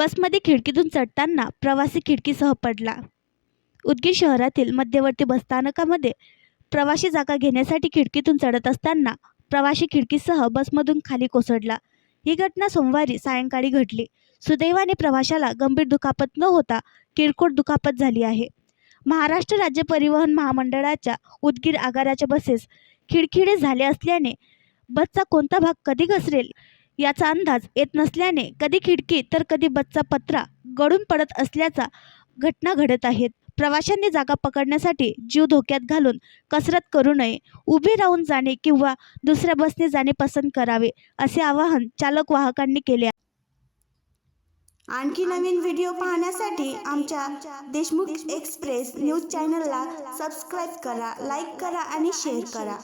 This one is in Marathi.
बसमध्ये खिडकीतून चढताना प्रवासी खिडकीसह पडला. उदगीर शहरातील मध्यवर्ती बसस्थानकामध्ये प्रवाशी जागा घेण्यासाठी खिडकीतून चढत असताना प्रवाशी खिडकीसह बसमधून खाली कोसळला. ही घटना सोमवारी सायंकाळी घडली. सुदैवाने प्रवाशाला गंभीर दुखापत न होता किरकोळ दुखापत झाली आहे. महाराष्ट्र राज्य परिवहन महामंडळाच्या उदगीर आगाराच्या बसेस खिळखिळे झाले असल्याने बसचा कोणता भाग कधी घसरेल याचा अंदाज येत नसल्याने कधी खिडकी तर कधी बसचा पत्रा गळून पडत असल्याचा घटना घडत आहेत. प्रवाशांनी जागा पकडण्यासाठी जीव धोक्यात घालून कसरत करू नये, उभे राहून जाणे किंवा दुसऱ्या बसने जाणे पसंत करावे, असे आवाहन चालक वाहकांनी केले आहे. आणखी नवीन व्हिडिओ पाहण्यासाठी आमच्या देशमुख एक्सप्रेस न्यूज चॅनलला सबस्क्राईब करा, लाईक करा आणि शेअर करा.